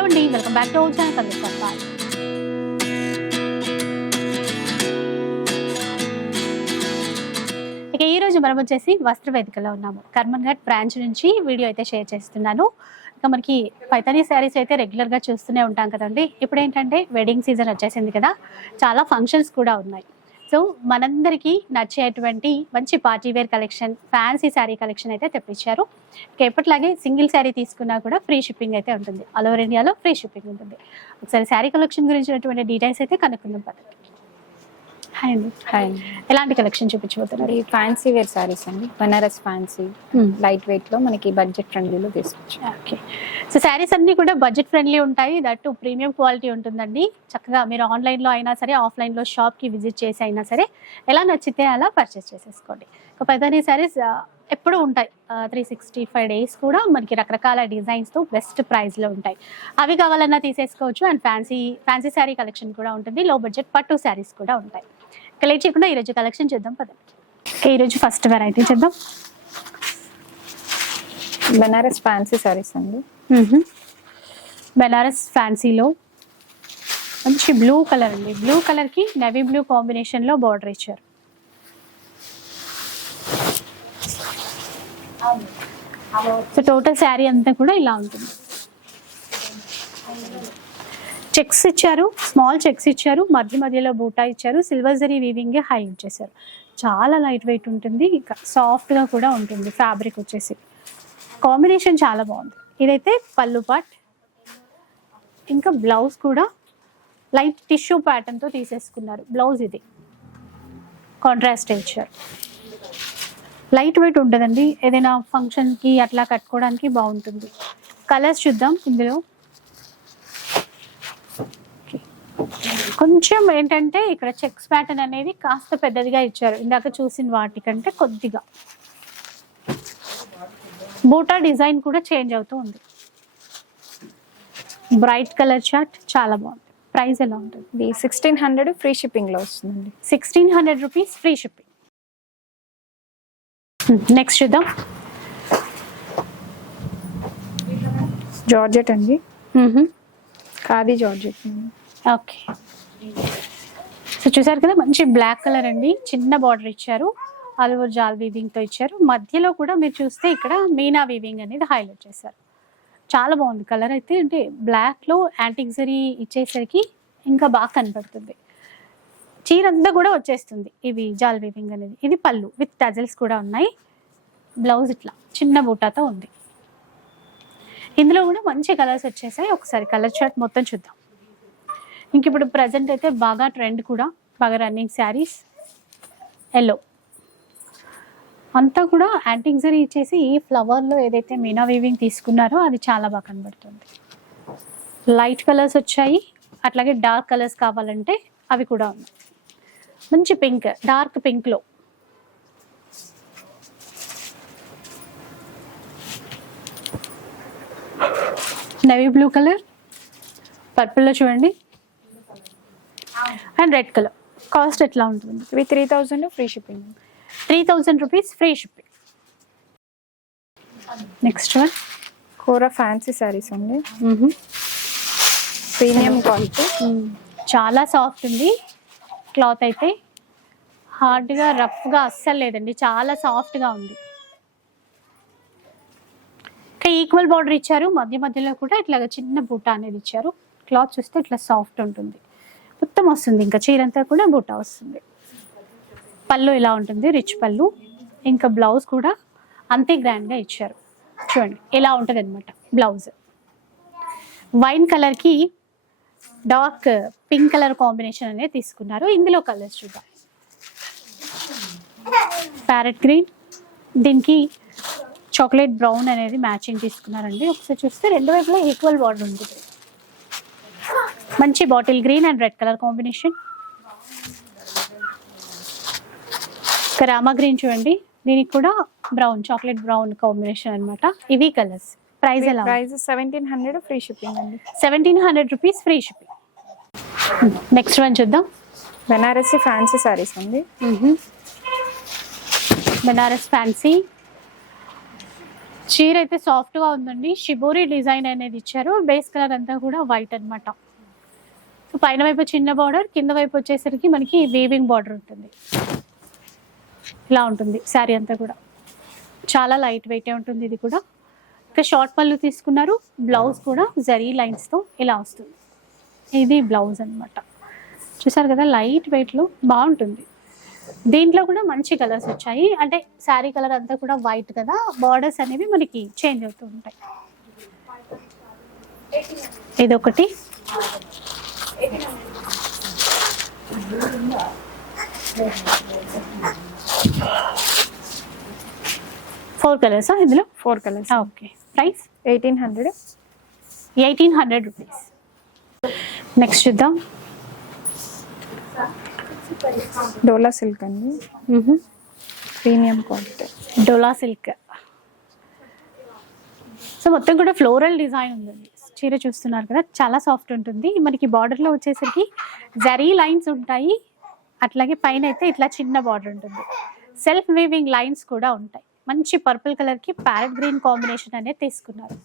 Hello అండి, welcome back to our channel. ఇక ఈ రోజు మనం వచ్చేసి వస్త్ర వేదికలో ఉన్నాము. కర్మన్ ఘాట్ బ్రాంచ్ నుంచి వీడియో అయితే షేర్ చేస్తున్నాను. ఇక మనకి పైతానీ శారీస్ అయితే రెగ్యులర్గా చూస్తూనే ఉంటాం కదండి. ఇప్పుడు ఏంటంటే వెడ్డింగ్ సీజన్ వచ్చేసింది కదా, చాలా ఫంక్షన్స్ కూడా ఉన్నాయి. సో మనందరికీ నచ్చేటువంటి మంచి party wear collection, fancy sari collection అయితే తెప్పించారు. ఇక ఎప్పటిలాగే సింగిల్ శారీ తీసుకున్నా కూడా ఫ్రీ షిప్పింగ్ అయితే ఉంటుంది. ఆల్ ఓవర్ ఇండియాలో ఫ్రీ షిప్పింగ్ ఉంటుంది. ఒకసారి శారీ కలెక్షన్ గురించినటువంటి డీటెయిల్స్ అయితే కనుక్కుందాం పదండి. హాయ్ అండి. హాయ్ అండి. ఎలాంటి కలెక్షన్ చూపించబోతున్నారు? ఈ ఫ్యాన్సీ వేర్ సారీస్ అండి, బనారస్ ఫ్యాన్సీ లైట్ వెయిట్ లో మనకి బడ్జెట్ ఫ్రెండ్లీలో తీసుకోవచ్చు. ఓకే, సో శారీస్ అన్ని కూడా బడ్జెట్ ఫ్రెండ్లీ ఉంటాయి. దట్టు ప్రీమియం క్వాలిటీ ఉంటుందండి. చక్కగా మీరు ఆన్లైన్లో అయినా సరే, ఆఫ్లైన్లో షాప్కి విజిట్ చేసి అయినా సరే, ఎలా నచ్చితే అలా పర్చేస్ చేసేసుకోండి. ఇక పైతానీ శారీస్ ఎప్పుడు ఉంటాయి, 365 days కూడా మనకి రకరకాల డిజైన్స్తో బెస్ట్ ప్రైస్లో ఉంటాయి. అవి కావాలన్నా తీసేసుకోవచ్చు. అండ్ ఫ్యాన్సీ శారీ కలెక్షన్ కూడా ఉంటుంది. లో బడ్జెట్ పట్టు శారీస్ కూడా ఉంటాయి. ఇక లేట్ చేయకుండా ఈరోజు కలెక్షన్ చేద్దాం పదండి. ఈరోజు ఫస్ట్ వెరైటీ చేద్దాం. బనారస్ ఫ్యాన్సీ సారీస్ అండి. బనారస్ ఫ్యాన్సీలో మంచి బ్లూ కలర్ అండి. బ్లూ కలర్కి నేవీ బ్లూ కాంబినేషన్లో బార్డర్ ఇచ్చారు. సో టోటల్ శారీ అంతా కూడా ఇలా ఉంటుంది. చెక్స్ ఇచ్చారు, స్మాల్ చెక్స్ ఇచ్చారు, మధ్యలో బూటా ఇచ్చారు, సిల్వర్ జరీ వీవింగ్ హైలైట్ చేశారు. చాలా లైట్ వెయిట్ ఉంటుంది, ఇంకా సాఫ్ట్గా కూడా ఉంటుంది. ఫ్యాబ్రిక్ వచ్చేసి కాంబినేషన్ చాలా బాగుంది. ఇదైతే పళ్ళు పార్ట్, ఇంకా బ్లౌజ్ కూడా లైట్ టిష్యూ ప్యాటర్న్తో తీసేసుకున్నారు. బ్లౌజ్ ఇది కాంట్రాస్ట్ ఇచ్చారు. లైట్ వెయిట్ ఉంటుందండి, ఏదైనా ఫంక్షన్కి అట్లా కట్టుకోవడానికి బాగుంటుంది. కలర్స్ చూద్దాం. ఇందులో కొంచెం ఏంటంటే ఇక్కడ చెక్స్ ప్యాటర్న్ అనేది కాస్త పెద్దదిగా ఇచ్చారు, ఇందాక చూసిన వాటికంటే కొద్దిగా. బూటా డిజైన్ కూడా చేంజ్ అవుతూ ఉంది. బ్రైట్ కలర్ చార్ట్ చాలా బాగుంది. ప్రైస్ ఎలా ఉంటుంది? 1600 ఫ్రీ షిప్పింగ్ లో వస్తుందండి. 1600 రూపీస్ ఫ్రీ షిప్పింగ్. నెక్స్ట్ చూద్దాం. జార్జెట్ అండి, ఖాదీ జార్జెట్. ఓకే, సో చూసారు కదా, మంచి బ్లాక్ కలర్ అండి. చిన్న బార్డర్ ఇచ్చారు, ఆల్ ఓవర్ జాల్ వీవింగ్తో ఇచ్చారు. మధ్యలో కూడా మీరు చూస్తే ఇక్కడ మీనా వీవింగ్ అనేది హైలైట్ చేశారు. చాలా బాగుంది కలర్ అయితే. అంటే బ్లాక్లో యాంటిక్ జరీ ఇచ్చేసరికి ఇంకా బాగా కనపడుతుంది. చీర అంతా కూడా వచ్చేస్తుంది ఇవి జాల్ వీవింగ్ అనేది. ఇది పళ్ళు విత్ టజల్స్ కూడా ఉన్నాయి. బ్లౌజ్ ఇట్లా చిన్న బూటాతో ఉంది. ఇందులో కూడా మంచి కలర్స్ వచ్చేసాయి. ఒకసారి కలర్ చార్ట్ మొత్తం చూద్దాం. ఇంక ఇప్పుడు ప్రజెంట్ అయితే బాగా ట్రెండ్ కూడా, బాగా రన్నింగ్ శారీస్ ఎల్లో అంతా కూడా యాంటిక్ జరీ ఇచ్చేసి ఈ ఫ్లవర్లో ఏదైతే మీనా వీవింగ్ తీసుకున్నారో అది చాలా బాగా కనబడుతుంది. లైట్ కలర్స్ వచ్చాయి, అట్లాగే డార్క్ కలర్స్ కావాలంటే అవి కూడా ఉన్నాయి. మంచి పింక్, డార్క్ పింక్లో నేవీ బ్లూ కలర్, పర్పుల్లో చూడండి, అండ్ రెడ్ కలర్. కాస్ట్ ఎట్లా ఉంటుంది? 3000 free shipping. 3000 rupees free shipping. Next one Kora fancy saris అండి. ప్రీమియం క్వాలిటీ, చాలా సాఫ్ట్ ఉంది. క్లాత్ అయితే హార్డ్గా రఫ్గా అస్సలు లేదండి, చాలా సాఫ్ట్గా ఉంది. ఇంకా ఈక్వల్ బార్డర్ ఇచ్చారు, మధ్యలో కూడా ఇట్లాగా చిన్న బూటా అనేది ఇచ్చారు. క్లాత్ చూస్తే ఇట్లా సాఫ్ట్ ఉంటుంది, మొత్తం వస్తుంది. ఇంకా చీరంతా కూడా బూటా వస్తుంది. పళ్ళు ఇలా ఉంటుంది, రిచ్ పళ్ళు. ఇంకా బ్లౌజ్ కూడా అంతే గ్రాండ్గా ఇచ్చారు. చూడండి ఇలా ఉంటుంది అనమాట బ్లౌజ్. వైన్ కలర్కి డార్క్ పింక్ కలర్ కాంబినేషన్ అనేది తీసుకున్నారు. ఇందులో కలర్స్ చూద్దాం. ప్యారెట్ గ్రీన్, దీనికి చాక్లెట్ బ్రౌన్ అనేది మ్యాచింగ్ తీసుకున్నారండి. ఒకసారి చూస్తే రెండు వైపులా ఈక్వల్ బార్డర్ ఉంటుంది. మంచి bottle green and red colour combination. Rama green చూడండి, దీనికి కూడా బ్రౌన్, చాక్లెట్ బ్రౌన్ కాంబినేషన్ అనమాట. ఇవి కలర్స్. ప్రైస్ ఎలా? ప్రైస్ 1700 ఫ్రీ షిప్పింగ్ అండి. 1700 rupees free shipping. Next one చూద్దాం. బనారసి ఫ్యాన్సీ సారీస్ అండి. బనారస్ ఫ్యాన్సీ చీర అయితే సాఫ్ట్ గా ఉందండి. షిబోరి డిజైన్ అనేది ఇచ్చారు. బేస్ కలర్ అంతా కూడా వైట్ అన్నమాట. సో పైన వైపు చిన్న బార్డర్, కింద వైపు వచ్చేసరికి మనకి వీవింగ్ బార్డర్ ఉంటుంది. ఇలా ఉంటుంది శారీ అంతా కూడా. చాలా లైట్ వెయిట్ ఉంటుంది ఇది కూడా. ఇంకా షార్ట్ పళ్ళు తీసుకున్నారు. బ్లౌజ్ కూడా జరీ లైన్స్ తో ఇలా వస్తుంది. ఇది బ్లౌజ్ అన్నమాట. చూసారు కదా, లైట్ వెయిట్ లో బాగుంటుంది. దీంట్లో కూడా మంచి కలర్స్ వచ్చాయి. అంటే శారీ కలర్ అంతా కూడా వైట్ కదా, బార్డర్స్ అనేవి మనకి చేంజ్ అవుతూ ఉంటాయి. ఇదొకటి. ఫోర్ కలర్సా ఇందులో? 4 colours. Okay. Price 1800. 1800 rupees. Next చూద్దాం. డోలా సిల్క్ అండి, ప్రీమియం క్వాలిటీ. డోలా సిల్క్. సో మొత్తం కూడా ఫ్లోరల్ డిజైన్ ఉందండి. చీర చూస్తున్నారు కదా, చాలా సాఫ్ట్ ఉంటుంది. మనకి బార్డర్ లో వచ్చేసరికి జరీ లైన్స్ ఉంటాయి. అట్లాగే పైన అయితే ఇట్లా చిన్న బార్డర్ ఉంటుంది. సెల్ఫ్ వీవింగ్ లైన్స్ కూడా ఉంటాయి. మంచి పర్పుల్ కలర్ కి ప్యారెట్ గ్రీన్ కాంబినేషన్ అనేది తీసుకున్నారు.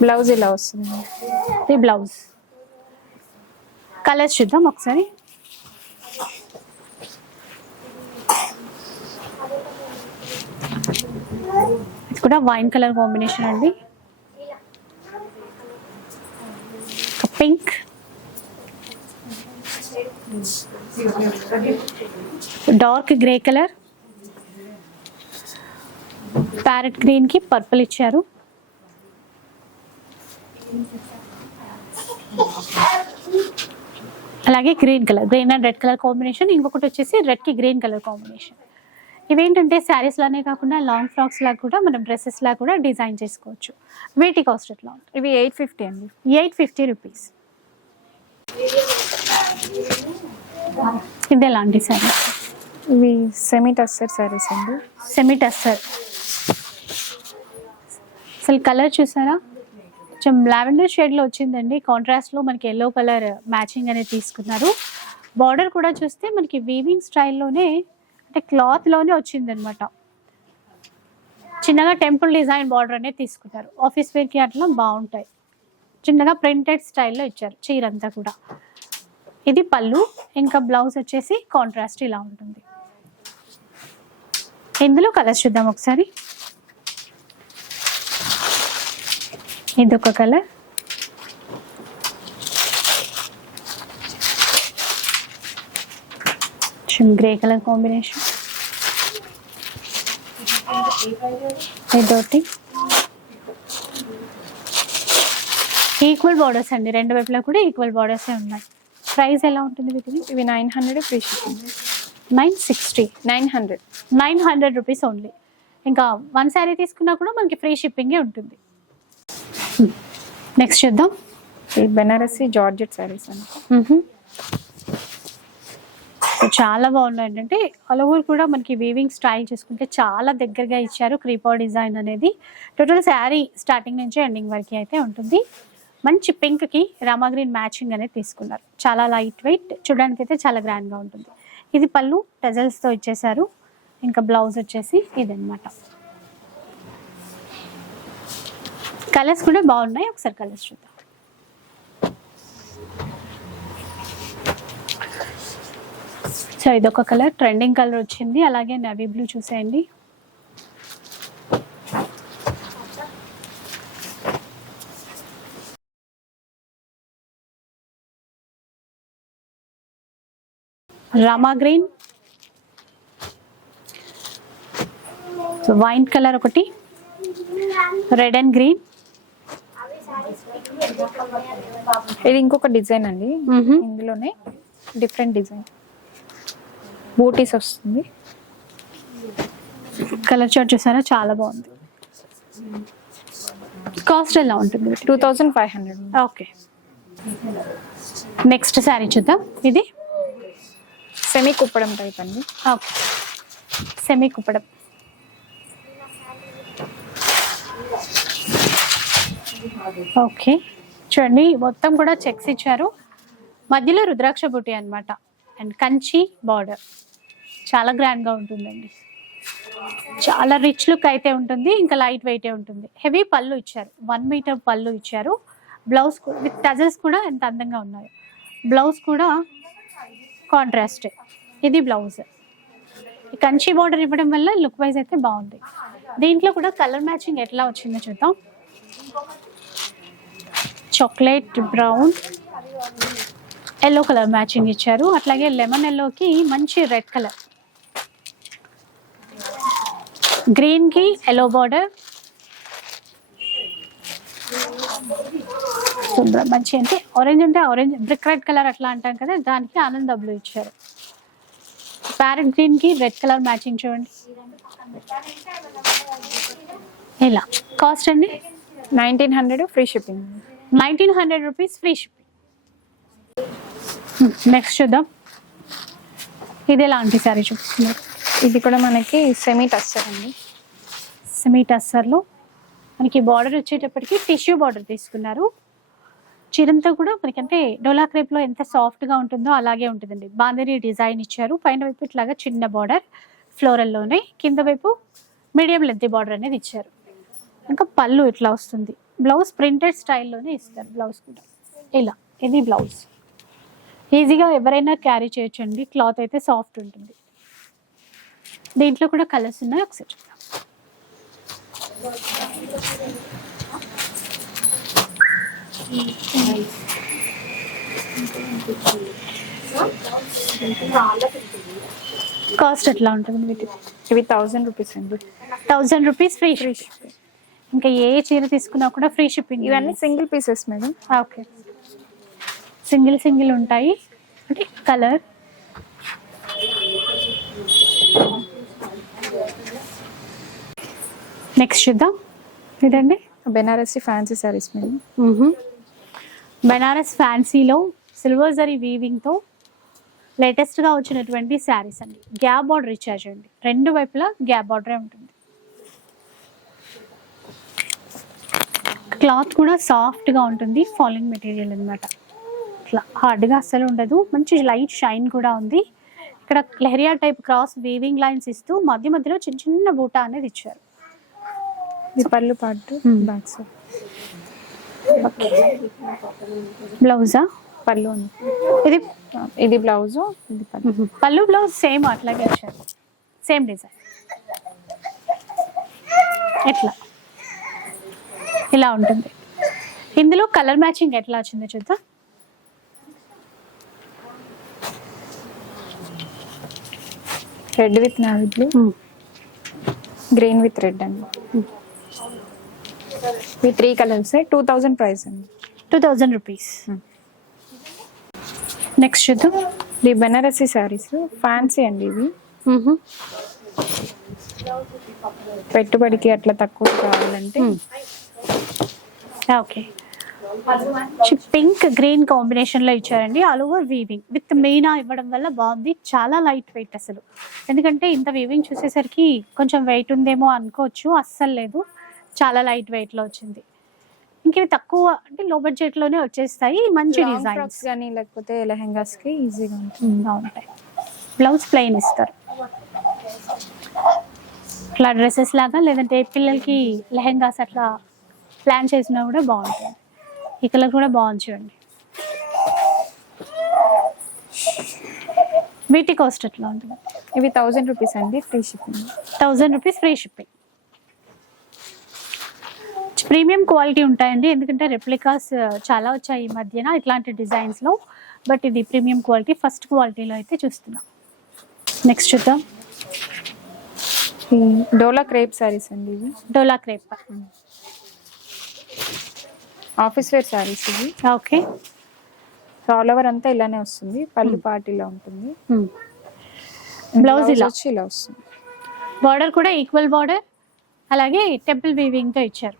బ్లౌజ్ ఇలా వస్తుంది. ఇది బ్లౌజ్. కలర్స్ చూద్దాం ఒకసారి. ఇది కూడా వైన్ కలర్ కాంబినేషన్ అండి. Pink, dark grey colour, parrot green కి పర్పుల్ ఇచ్చారు. అలాగే green colour, green and red colour combination. ఇంకొకటి వచ్చేసి రెడ్ కి గ్రీన్ కలర్ కాంబినేషన్. ఇవేంటంటే శారీస్ లానే కాకుండా లాంగ్ ఫ్రాక్స్ లాగా కూడా మనం డ్రెస్సెస్ లాగా కూడా డిజైన్ చేసుకోవచ్చు. వీటి కాస్ట్ ఎట్లా ఉంటుంది? ఇవి 850 అండి. 850 రూపీస్. ఇది ఎలాంటి శారీ? ఇవి సెమీ టస్సర్ శారీస్ అండి. సెమీ టస్సర్. అసలు కలర్ చూసారా, కొంచెం లావెండర్ షేడ్ లో వచ్చిందండి. కాంట్రాస్ట్ లో మనకి ఎల్లో కలర్ మ్యాచింగ్ అనేది తీసుకున్నారు. బార్డర్ కూడా చూస్తే మనకి వీవింగ్ స్టైల్లోనే, అంటే క్లాత్ లోనే వచ్చింది అనమాట. చిన్నగా టెంపుల్ డిజైన్ బార్డర్ అనేది తీసుకున్నారు. ఆఫీస్ వేర్ కి అట్లా బాగుంటాయి. చిన్నగా ప్రింటెడ్ స్టైల్లో ఇచ్చారు చీర అంతా కూడా. ఇది పళ్ళు, ఇంకా బ్లౌజ్ వచ్చేసి కాంట్రాస్ట్ ఇలా ఉంటుంది. ఇందులో కలర్స్ చూద్దాం ఒకసారి. ఇదొక కలర్, గ్రే కలర్ కాంబినేషన్. ఇదొకటి. ఈక్వల్ బార్డర్స్ అండి, రెండు వైపులా కూడా ఈక్వల్ బార్డర్స్ ఉన్నాయి. ప్రైస్ ఎలా ఉంటుంది వీటిని? ఇవి 900 ఫ్రీ షిప్పింగ్. 960. 900 rupees only. ఇంకా వన్ శారీ తీసుకున్నా కూడా మనకి ఫ్రీ షిప్పింగే ఉంటుంది. నెక్స్ట్ చూద్దాం. ఈ బెనారసి జార్జెట్ శారీస్ అండి. చాలా బాగున్నాయి. ఏంటంటే ఆల్ ఓవర్ కూడా మనకి వీవింగ్ స్టైల్ చేసుకుంటే చాలా దగ్గరగా ఇచ్చారు. క్రీపర్ డిజైన్ అనేది టోటల్ శారీ స్టార్టింగ్ నుంచి ఎండింగ్ వరకు అయితే ఉంటుంది. మంచి పింక్ కి రామా గ్రీన్ మ్యాచింగ్ అనేది తీసుకున్నారు. చాలా లైట్ వెయిట్, చూడడానికి అయితే చాలా గ్రాండ్ గా ఉంటుంది. ఇది పళ్ళు టజల్స్ తో ఇచ్చేసారు. ఇంకా బ్లౌజ్ వచ్చేసి ఇదన్నమాట. కలర్స్ కూడా బాగున్నాయి. ఒకసారి కలర్స్ చూద్దాం. సో ఇదొక కలర్, ట్రెండింగ్ కలర్ వచ్చింది. అలాగే నేవీ బ్లూ చూసేయండి. రామా గ్రీన్, వైన్ కలర్ ఒకటి, రెడ్ అండ్ గ్రీన్. ఇది ఇంకొక డిజైన్ అండి. ఇందులోనే డిఫరెంట్ డిజైన్ బూటీస్ వస్తుంది. కలర్ చార్ట్ చూసారా, చాలా బాగుంది. కాస్ట్ ఎలా ఉంటుంది? 2500. ఓకే. నెక్స్ట్ శారీ చూద్దాం. ఇది సెమీ కుప్పడం టైప్ అండి. Okay, semi Kuppadam. ఓకే, చూడండి మొత్తం కూడా చెక్స్ ఇచ్చారు. మధ్యలో రుద్రాక్ష బుట్టి అన్నమాట. And Kanchi border. చాలా గ్రాండ్ గా ఉంటుందండి. చాలా రిచ్ లుక్ అయితే ఉంటుంది, ఇంకా లైట్ వెయిట్ ఉంటుంది. హెవీ పళ్ళు ఇచ్చారు, 1 మీటర్ పళ్ళు ఇచ్చారు. బ్లౌజ్ విత్ టజల్స్ కూడా ఎంత అందంగా ఉన్నాయి. బ్లౌజ్ కూడా కాంట్రాస్ట్. ఇది బ్లౌజ్. ఈ కంచి బార్డర్ ఇవ్వడం వల్ల లుక్ వైజ్ అయితే బాగుంది. దీంట్లో కూడా కలర్ మ్యాచింగ్ ఎట్లా వచ్చిందో చూద్దాం. Chocolate brown, yellow colour matching ఇచ్చారు. అట్లాగే లెమన్ ఎల్లోకి మంచి రెడ్ కలర్, గ్రీన్ కి ఎల్లో బార్డర్, మంచి అంటే ఆరెంజ్ అంటే ఆరెంజ్ బ్రిక్ రెడ్ కలర్ అట్లా అంటాం కదా, దానికి ఆనంద్ బ్లూ ఇచ్చారు. ప్యారెట్ గ్రీన్ కి రెడ్ కలర్ మ్యాచింగ్ చూడండి. ఇలా కాస్ట్ అండి 1900 free shipping. 1900 rupees free shipping. Next చూద్దాం. ఇది ఎలాంటి సారీ చూపిస్తున్నారు? ఇది కూడా మనకి సెమీ టస్సర్ అండి. సెమీ టస్సర్లో మనకి బార్డర్ వచ్చేటప్పటికి టిష్యూ బార్డర్ తీసుకున్నారు. చీరంతా కూడా మనకి అంటే డోలా క్రేప్ లో ఎంత సాఫ్ట్ గా ఉంటుందో అలాగే ఉంటుందండి. బాందిని డిజైన్ ఇచ్చారు. పైన వైపు ఇట్లాగా చిన్న బార్డర్ ఫ్లోరల్ లోనే, కింద వైపు మీడియం లెంత్ బార్డర్ అనేది ఇచ్చారు. ఇంకా పళ్ళు ఇట్లా వస్తుంది. బ్లౌజ్ ప్రింటెడ్ స్టైల్లోనే ఇస్తారు. బ్లౌజ్ కూడా ఇలా, ఇది బ్లౌజ్. ఈజీగా ఎవరైనా క్యారీ చేయొచ్చండి. క్లాత్ అయితే సాఫ్ట్ ఉంటుంది. దీంట్లో కూడా కలర్స్ ఉన్నాయి, ఒకసారి చూద్దాం. కాస్ట్ ఎట్లా ఉంటుంది వీటి? ఇవి 1000 రూపీస్ అండి. 1000 రూపీస్ ఫ్రీ షిప్పింగ్. ఇంకా ఏ చీర తీసుకున్నా కూడా ఫ్రీ షిప్పింగ్. ఇవన్నీ single pieces madam. Okay, single single ఉంటాయి అంటే కలర్. నెక్స్ట్ చూద్దాం. ఇదండి బెనారసి ఫ్యాన్సీ సారీస్ మేడం. బెనారస్ ఫ్యాన్సీలో సిల్వర్ జరీ వీవింగ్తో లేటెస్ట్గా వచ్చినటువంటి శారీస్ అండి. గ్యాప్ బార్డర్ ఇచ్చారు చూడండి, రెండు వైపులా గ్యాప్ బార్డరే ఉంటుంది. క్లాత్ కూడా సాఫ్ట్గా ఉంటుంది. ఫాలింగ్ మెటీరియల్ అనమాట. ఇట్లా హార్డ్గా అస్సలు ఉండదు. మంచి లైట్ షైన్ కూడా ఉంది. ఇక్కడ leheriya type cross weaving lines ఇస్తూ మధ్య మధ్యలో చిన్న చిన్న బూటా అనేది ఇచ్చారు. ఇది పళ్ళు పాటు బ్యాక్ సైడ్. బ్లౌజా? పళ్ళు ఉంది. ఇది బ్లౌజ్, ఇది పళ్ళు. పళ్ళు బ్లౌజ్ సేమ్ అట్లాగే ఇచ్చారు, సేమ్ డిజైన్. ఎట్లా ఇలా ఉంటుంది. ఇందులో కలర్ మ్యాచింగ్ ఎట్లా వచ్చిందో చూద్దాం. Red with navy blue, green with red అండి. ఈ 3 కలర్స్ 2000 ప్రైస్ అండి. 2000 రూపీస్. నెక్స్ట్ చూద్దాం. ఇది బెనారసి శారీస్ ఫ్యాన్సీ అండి. ఇవి పెట్టుబడికి అట్లా తక్కువ కావాలంటే ఓకే. పింక్ గ్రీన్ కాంబినేషన్ లో ఇచ్చారండి. All over weaving with Meena ఇవ్వడం వల్ల బాగుంది. చాలా లైట్ వెయిట్ అసలు. ఎందుకంటే ఇంత వీవింగ్ చూసేసరికి కొంచెం వెయిట్ ఉందేమో అనుకోవచ్చు, అస్సలు లేదు. చాలా లైట్ వెయిట్ లో వచ్చింది. ఇంక ఇవి తక్కువ అంటే లో బడ్జెట్ లోనే వచ్చేస్తాయి. మంచి డిజైన్స్ కానీ లేకపోతే లెహెంగాస్ కి ఈజీగా ఉంటాయి. బ్లౌజ్ ప్లెయిన్ ఇస్తారు. ఇట్లా డ్రెస్సెస్ లాగా, లేదంటే పిల్లలకి లెహెంగాస్ అట్లా ప్లాన్ చేసినా కూడా బాగుంటుంది. ఈ కలర్ కూడా బాగుంది చూడండి. వీటి కాస్ట్ ఎట్లా ఉంటుంది? ఇవి 1000 రూపీస్ అండి, free shipping. 1000 rupees free shipping. Premium quality ఉంటాయండి, ఎందుకంటే రెప్లికాస్ చాలా వచ్చాయి ఈ మధ్యన ఇట్లాంటి డిజైన్స్లో. బట్ ఇది ప్రీమియం క్వాలిటీ, ఫస్ట్ క్వాలిటీలో అయితే చూస్తున్నాం. నెక్స్ట్ చూద్దాం. డోలా క్రేప్ సారీస్ అండి. ఇవి డోలా క్రేప్ ఆఫీస్ వేర్ సారీస్ ఇవి. ఓకే. ఆల్ ఓవర్ అంతా ఇలానే వస్తుంది. పళ్ళు పార్టీలో ఉంటుంది. బ్లౌజ్ ఇలా ఇలా వస్తుంది. బార్డర్ కూడా ఈక్వల్ బార్డర్, అలాగే టెంపుల్ వీవింగ్తో ఇచ్చారు.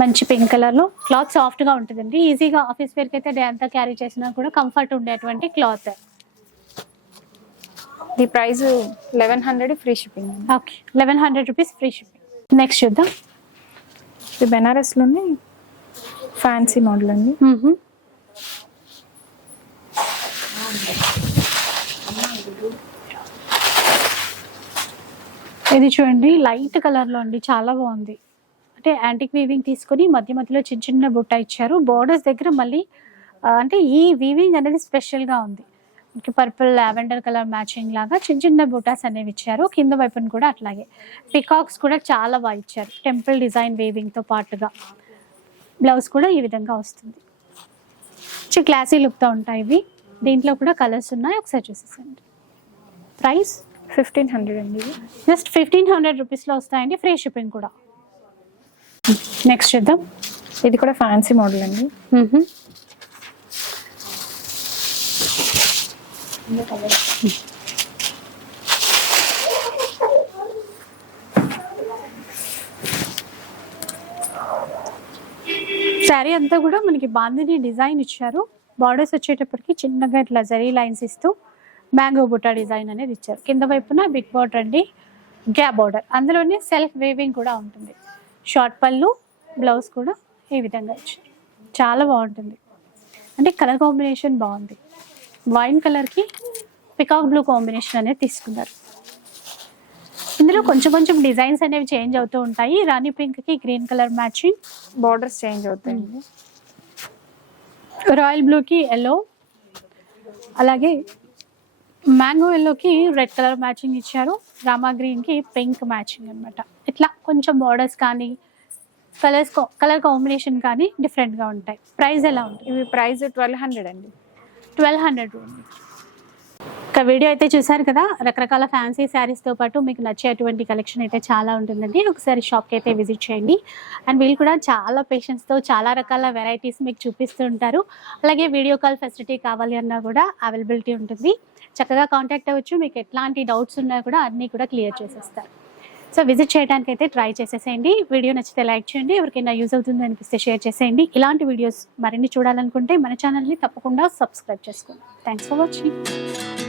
మంచి పింక్ కలర్లో క్లాత్ సాఫ్ట్గా ఉంటుందండి. ఈజీగా ఆఫీస్ వేర్కి అయితే డే అంతా క్యారీ చేసినా కూడా కంఫర్ట్ ఉండేటువంటి క్లాత్. ఈ price 1100 free shipping. Okay, 1100 rupees free shipping. Next చూద్దాం. ఇది బెనారస్లోనే ఫ్యాన్సీ మోడల్ అండి. ఇది చూడండి లైట్ కలర్ లో అండి, చాలా బాగుంది. అంటే యాంటిక్ వీవింగ్ తీసుకొని మధ్య మధ్యలో చిన్న చిన్న బుట్ట ఇచ్చారు. బోర్డర్స్ దగ్గర మళ్ళీ అంటే ఈ వీవింగ్ అనేది స్పెషల్ గా ఉంది. పర్పుల్ లావెండర్ కలర్ మ్యాచింగ్ లాగా చిన్న చిన్న బుటాస్ అనేవి ఇచ్చారు. కింద వైపున కూడా అట్లాగే పికాక్స్ కూడా చాలా బాగా ఇచ్చారు. టెంపుల్ డిజైన్ వీవింగ్ తో పాటుగా బ్లౌజ్ కూడా ఈ విధంగా వస్తుంది. క్లాసీ లుక్ తో ఉంటాయి ఇవి. దీంట్లో కూడా కలర్స్ ఉన్నాయి, ఒకసారి చూసేసండి. ప్రైస్ 1500 అండి. జస్ట్ 1500 రూపీస్లో వస్తాయండి, ఫ్రీ షిప్పింగ్ కూడా. నెక్స్ట్ చూద్దాం. ఇది కూడా ఫ్యాన్సీ మోడల్ అండి. శారీ అంతా కూడా మనకి బాందిని డిజైన్ ఇచ్చారు. బార్డర్స్ వచ్చేటప్పటికి చిన్నగా ఇట్లా జరీ లైన్స్ ఇస్తూ మ్యాంగో బుట్టా డిజైన్ అనేది ఇచ్చారు. కింద వైపున బిగ్ బార్డర్ అండి, గ్యాప్ బార్డర్, అందులోనే సెల్ఫ్ వేవింగ్ కూడా ఉంటుంది. షార్ట్ పళ్ళు, బ్లౌజ్ కూడా ఈ విధంగా ఇచ్చారు. చాలా బాగుంటుంది. అంటే కలర్ కాంబినేషన్ బాగుంది. వైన్ కలర్కి పికాక్ బ్లూ కాంబినేషన్ అనేది తీసుకున్నారు. ఇందులో కొంచెం కొంచెం డిజైన్స్ అనేవి చేంజ్ అవుతూ ఉంటాయి. రాణి పింక్కి green colour matching, borders change అవుతాయండి. రాయల్ బ్లూకి ఎల్లో, అలాగే మ్యాంగో ఎల్లోకి రెడ్ కలర్ మ్యాచింగ్ ఇచ్చారు. రామా గ్రీన్కి పింక్ మ్యాచింగ్ అనమాట. ఇట్లా కొంచెం బార్డర్స్ కానీ కలర్ కాంబినేషన్ కానీ డిఫరెంట్గా ఉంటాయి. ప్రైస్ ఎలా ఉంటుంది? ఇవి ప్రైస్ 1200 అండి. 1200 ఉంది. ఇక వీడియో అయితే చూసారు కదా, రకరకాల ఫ్యాన్సీ శారీస్తో పాటు మీకు నచ్చేటువంటి కలెక్షన్ అయితే చాలా ఉంటుందండి. ఒకసారి షాప్కి అయితే విజిట్ చేయండి. అండ్ వీళ్ళు కూడా చాలా పేషెన్స్తో చాలా రకాల వెరైటీస్ మీకు చూపిస్తూ ఉంటారు. అలాగే వీడియో కాల్ ఫెసిలిటీ కావాలి అన్నా కూడా అవైలబిలిటీ ఉంటుంది. చక్కగా కాంటాక్ట్ అవ్వచ్చు. మీకు ఎట్లాంటి డౌట్స్ ఉన్నా కూడా అన్నీ కూడా క్లియర్ చేసేస్తారు. సో విజిట్ చేయడానికి అయితే ట్రై చేసేసేయండి. వీడియో నచ్చితే లైక్ చేయండి. ఎవరికైనా యూజ్ అవుతుంది అనిపిస్తే షేర్ చేసేయండి. ఇలాంటి వీడియోస్ మరిన్ని చూడాలనుకుంటే మన ఛానల్ని తప్పకుండా సబ్స్క్రైబ్ చేసుకోండి. Thanks for watching.